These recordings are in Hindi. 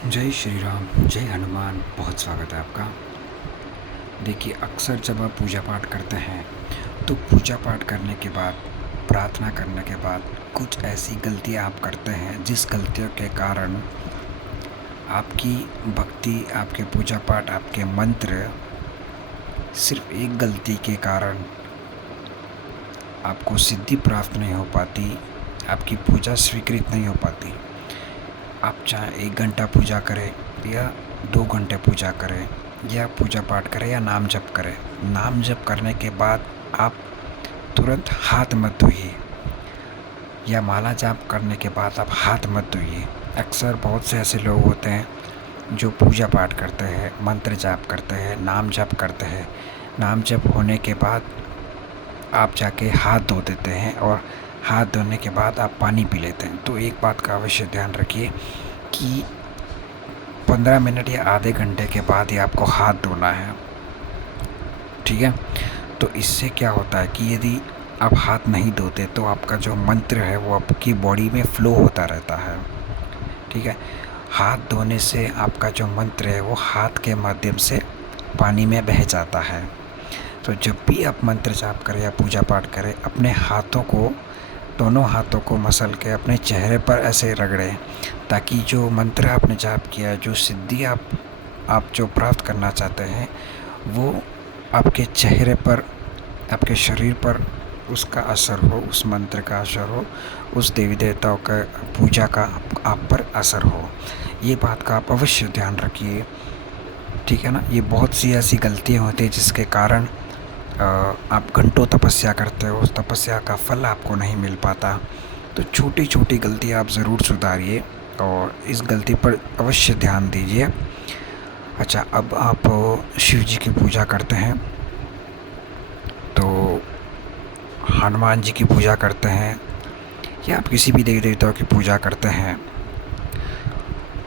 जय श्री राम, जय हनुमान। बहुत स्वागत है आपका। देखिए, अक्सर जब आप पूजा पाठ करते हैं तो पूजा पाठ करने के बाद, प्रार्थना करने के बाद कुछ ऐसी गलतियां आप करते हैं जिस गलतियों के कारण आपकी भक्ति, आपके पूजा पाठ, आपके मंत्र, सिर्फ एक गलती के कारण आपको सिद्धि प्राप्त नहीं हो पाती, आपकी पूजा स्वीकृत नहीं हो पाती। आप चाहे 1 घंटा पूजा करें या 2 घंटे पूजा करें या पूजा पाठ करें या नाम जप करें, नाम जप करने के बाद आप तुरंत हाथ मत धोइए या माला जाप करने के बाद आप हाथ मत धोइए। अक्सर बहुत से ऐसे लोग होते हैं जो पूजा पाठ करते हैं, मंत्र जाप करते हैं, नाम जप करते हैं। नाम जप होने के बाद आप जाके हाथ धो देते हैं और हाथ धोने के बाद आप पानी पी लेते हैं। तो एक बात का अवश्य ध्यान रखिए कि 15 मिनट या आधे घंटे के बाद ही आपको हाथ धोना है, ठीक है। तो इससे क्या होता है कि यदि आप हाथ नहीं धोते तो आपका जो मंत्र है वो आपकी बॉडी में फ्लो होता रहता है, ठीक है। हाथ धोने से आपका जो मंत्र है वो हाथ के माध्यम से पानी में बह जाता है। तो जब भी आप मंत्र जाप करें या पूजा पाठ करें, अपने हाथों को, दोनों हाथों को मसल के अपने चेहरे पर ऐसे रगड़ें, ताकि जो मंत्र आपने जाप किया, जो सिद्धि आप जो प्राप्त करना चाहते हैं, वो आपके चेहरे पर, आपके शरीर पर उसका असर हो, उस मंत्र का असर हो, उस देवी देवताओं का पूजा का आप पर असर हो। ये बात का आप अवश्य ध्यान रखिए, ठीक है ना। ये बहुत सी ऐसी गलतियाँ होती हैं जिसके कारण आप घंटों तपस्या करते हो, उस तपस्या का फल आपको नहीं मिल पाता। तो छोटी छोटी गलती आप ज़रूर सुधारिए और इस गलती पर अवश्य ध्यान दीजिए। अच्छा, अब आप शिव जी की पूजा करते हैं तो हनुमान जी की पूजा करते हैं या आप किसी भी देवी देवताओं की पूजा करते हैं,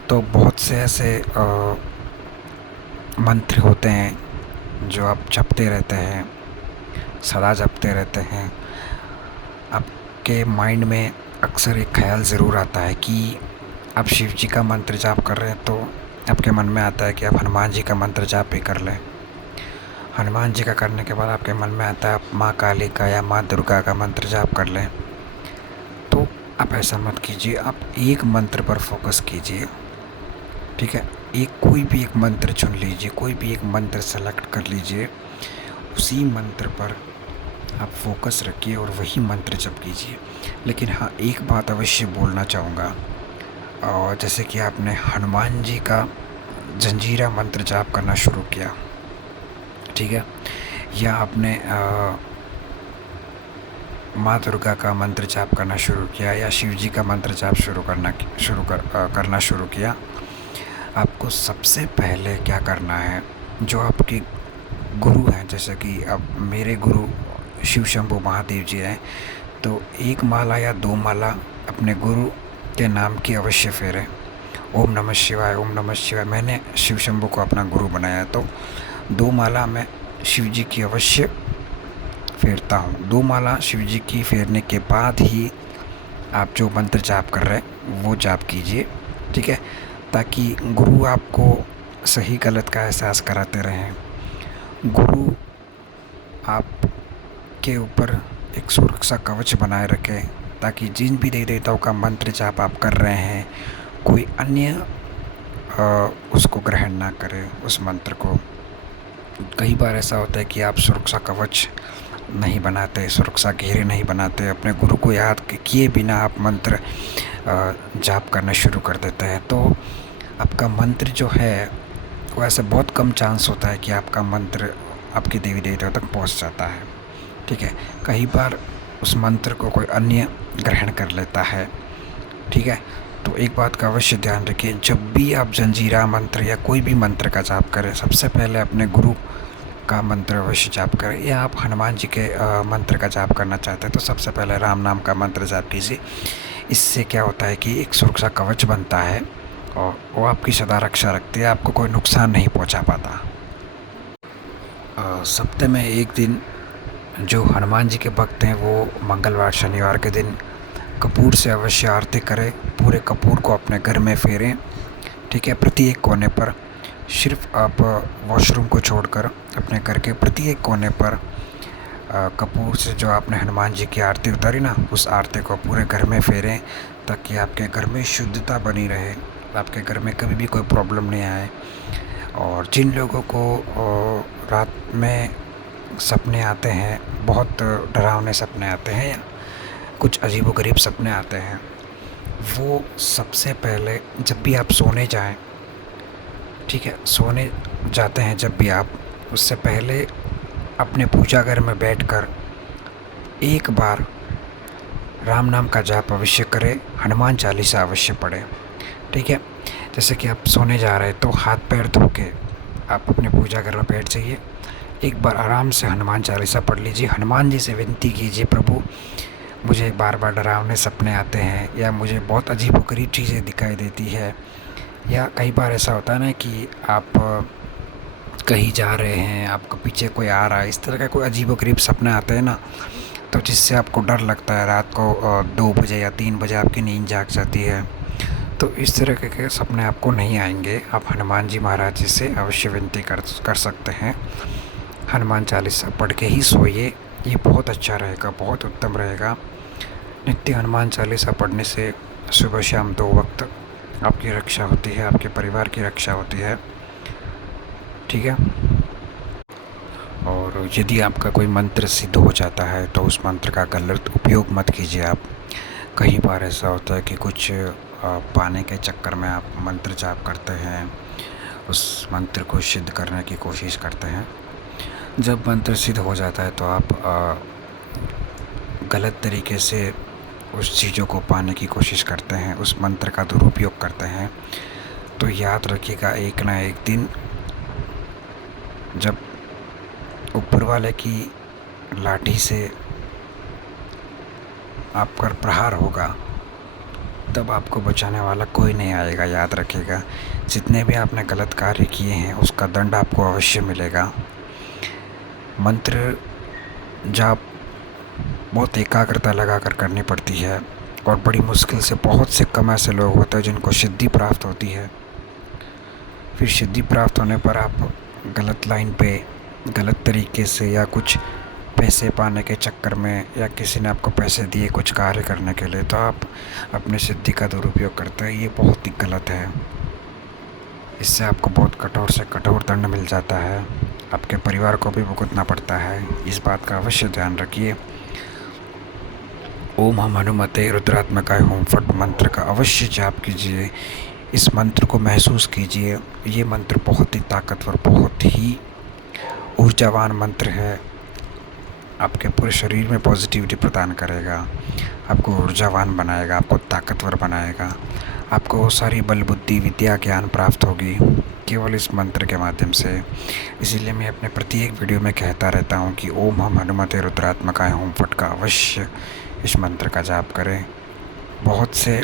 तो बहुत से ऐसे मंत्र होते हैं जो आप जपते रहते हैं, सदा जपते रहते हैं। आपके माइंड में अक्सर एक ख्याल ज़रूर आता है कि आप शिव जी का मंत्र जाप कर रहे हैं, तो आपके मन में आता है कि आप हनुमान जी का मंत्र जाप भी कर लें। हनुमान जी का करने के बाद आपके मन में आता है आप माँ काली का या माँ दुर्गा का मंत्र जाप कर लें। तो आप ऐसा मत कीजिए, आप एक मंत्र पर फोकस कीजिए, ठीक है। कोई भी एक मंत्र चुन लीजिए, कोई भी एक मंत्र सेलेक्ट कर लीजिए, उसी मंत्र पर आप फोकस रखिए और वही मंत्र जप कीजिए। लेकिन हाँ, एक बात अवश्य बोलना चाहूँगा, और जैसे कि आपने हनुमान जी का जंजीरा मंत्र जाप करना शुरू किया, ठीक है, या आपने माँ दुर्गा का मंत्र जाप करना शुरू किया या शिव जी का मंत्र जाप करना शुरू किया, आपको सबसे पहले क्या करना है, जो आपके गुरु हैं, जैसे कि अब मेरे गुरु शिव शंभू महादेव जी हैं, तो 1 माला या 2 माला अपने गुरु के नाम की अवश्य फेरें। ओम नमः शिवाय, ओम नमः शिवाय। मैंने शिव शंभू को अपना गुरु बनाया, तो 2 माला मैं शिव जी की अवश्य फेरता हूँ। 2 माला शिव जी की फेरने के बाद ही आप जो मंत्र जाप कर रहे हैं वो जाप कीजिए, ठीक है, ताकि गुरु आपको सही गलत का एहसास कराते रहें। गुरु आपके ऊपर एक सुरक्षा कवच बनाए रखे, ताकि जिन भी देवी देवताओं का मंत्र जाप आप कर रहे हैं, कोई अन्य उसको ग्रहण ना करे, उस मंत्र को। कई बार ऐसा होता है कि आप सुरक्षा कवच नहीं बनाते, सुरक्षा घेरे नहीं बनाते, अपने गुरु को याद किए बिना आप मंत्र जाप करना शुरू कर देते हैं, तो आपका मंत्र जो है वो ऐसे बहुत कम चांस होता है कि आपका मंत्र आपके देवी देवताओं तक पहुंच जाता है, ठीक है। कई बार उस मंत्र को कोई अन्य ग्रहण कर लेता है, ठीक है। तो एक बात का अवश्य ध्यान रखिए, जब भी आप जंजीरा मंत्र या कोई भी मंत्र का जाप करें, सबसे पहले अपने गुरु का मंत्र अवश्य जाप करें, या आप हनुमान जी के मंत्र का जाप करना चाहते हैं तो सबसे पहले राम नाम का मंत्र जाप कीजिए। इससे क्या होता है कि एक सुरक्षा कवच बनता है और वो आपकी सदा रक्षा रखती है, आपको कोई नुकसान नहीं पहुंचा पाता। सप्ताह में एक दिन जो हनुमान जी के भक्त हैं वो मंगलवार शनिवार के दिन कपूर से अवश्य आरती करें, पूरे कपूर को अपने घर में फेरें, ठीक है। प्रति एक कोने पर सिर्फ आप वॉशरूम को छोड़कर अपने घर के प्रति एक कोने पर कपूर से जो आपने हनुमान जी की आरती उतारी ना, उस आरती को पूरे घर में फेरें, ताकि आपके घर में शुद्धता बनी रहे, आपके घर में कभी भी कोई प्रॉब्लम नहीं आए। और जिन लोगों को रात में सपने आते हैं, बहुत डरावने सपने आते हैं या कुछ अजीबोगरीब सपने आते हैं, वो सबसे पहले जब भी आप सोने जाएं, ठीक है, सोने जाते हैं जब भी आप, उससे पहले अपने पूजा घर में बैठकर एक बार राम नाम का जाप अवश्य करें, हनुमान चालीसा अवश्य पढ़ें। ठीक है। जैसे कि आप सोने जा रहे हैं तो हाथ पैर धो के आप अपने पूजा घर में बैठ जाइए, एक बार आराम से हनुमान चालीसा पढ़ लीजिए, हनुमान जी से विनती कीजिए, प्रभु मुझे बार बार डरावने सपने आते हैं, या मुझे बहुत अजीबोगरीब चीज़ें दिखाई देती है, या कई बार ऐसा होता है ना कि आप कहीं जा रहे हैं, आपको पीछे कोई आ रहा है, इस तरह का कोई अजीबोगरीब सपने आते हैं ना, तो जिससे आपको डर लगता है, रात को 2 बजे या 3 बजे आपकी नींद जाग जाती है, तो इस तरह के सपने आपको नहीं आएंगे। आप हनुमान जी महाराज जी से अवश्य विनती कर सकते हैं, हनुमान चालीसा पढ़ के ही सोइए, ये बहुत अच्छा रहेगा, बहुत उत्तम रहेगा। नित्य हनुमान चालीसा पढ़ने से सुबह शाम 2 वक्त आपकी रक्षा होती है, आपके परिवार की रक्षा होती है। ठीक है। और यदि आपका कोई मंत्र सिद्ध हो जाता है तो उस मंत्र का गलत उपयोग मत कीजिए आप। कई बार ऐसा होता है कि कुछ पाने के चक्कर में आप मंत्र जाप करते हैं, उस मंत्र को सिद्ध करने की कोशिश करते हैं। जब मंत्र सिद्ध हो जाता है तो आप गलत तरीके से उस चीज़ों को पाने की कोशिश करते हैं, उस मंत्र का दुरुपयोग करते हैं, तो याद रखिएगा एक ना एक दिन जब ऊपर वाले की लाठी से आप पर प्रहार होगा, तब आपको बचाने वाला कोई नहीं आएगा। याद रखिएगा, जितने भी आपने गलत कार्य किए हैं उसका दंड आपको अवश्य मिलेगा। मंत्र जाप बहुत एकाग्रता लगाकर करनी पड़ती है, और बड़ी मुश्किल से बहुत से कम ऐसे लोग होते हैं जिनको सिद्धि प्राप्त होती है। फिर सिद्धि प्राप्त होने पर आप गलत लाइन पे, गलत तरीके से, या कुछ पैसे पाने के चक्कर में, या किसी ने आपको पैसे दिए कुछ कार्य करने के लिए, तो आप अपनी सिद्धि का दुरुपयोग करते हैं, ये बहुत ही गलत है। इससे आपको बहुत कठोर से कठोर दंड मिल जाता है, आपके परिवार को भी भुगतना पड़ता है। इस बात का अवश्य ध्यान रखिए। ओम हम हनुमते रुद्रात्मकाय होम फट मंत्र का अवश्य जाप कीजिए, इस मंत्र को महसूस कीजिए। ये मंत्र बहुत ही ताकतवर, बहुत ही ऊर्जावान मंत्र है, आपके पूरे शरीर में पॉजिटिविटी प्रदान करेगा, आपको ऊर्जावान बनाएगा, आपको ताकतवर बनाएगा, आपको सारी बल बुद्धि विद्या ज्ञान प्राप्त होगी केवल इस मंत्र के माध्यम से। इसीलिए मैं अपने प्रत्येक वीडियो में कहता रहता हूँ कि ओम हम हनुमते रुद्रात्मकाय होम फट का अवश्य इस मंत्र का जाप करें। बहुत से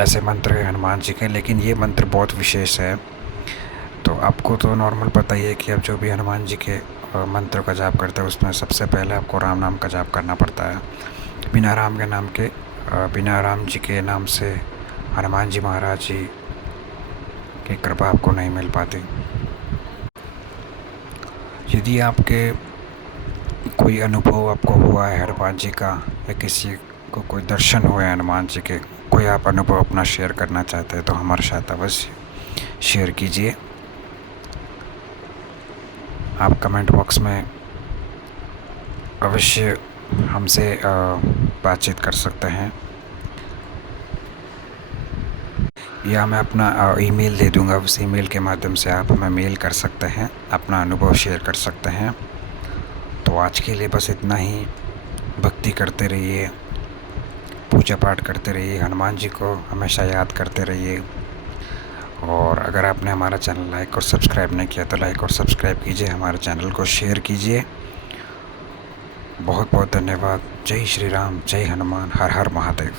ऐसे मंत्र हैं हनुमान जी के, लेकिन ये मंत्र बहुत विशेष है। तो आपको तो नॉर्मल पता ही है कि अब जो भी हनुमान जी के मंत्र का जाप करते हैं उसमें सबसे पहले आपको राम नाम का जाप करना पड़ता है। बिना राम जी के नाम से हनुमान जी महाराज जी की कृपा आपको नहीं मिल पाती। यदि आपके कोई अनुभव आपको हुआ है हनुमान जी का, या किसी को कोई दर्शन हुए हनुमान जी के, कोई आप अनुभव अपना शेयर करना चाहते हैं तो हमारे साथ अवश्य शेयर कीजिए। आप कमेंट बॉक्स में अवश्य हमसे बातचीत कर सकते हैं, या मैं अपना ईमेल दे दूंगा, उस ईमेल के माध्यम से आप हमें मेल कर सकते हैं, अपना अनुभव शेयर कर सकते हैं। तो आज के लिए बस इतना ही। भक्ति करते रहिए, पूजा पाठ करते रहिए, हनुमान जी को हमेशा याद करते रहिए। और अगर आपने हमारा चैनल लाइक और सब्सक्राइब नहीं किया तो लाइक और सब्सक्राइब कीजिए, हमारे चैनल को शेयर कीजिए। बहुत बहुत धन्यवाद। जय श्री राम, जय हनुमान, हर हर महादेव।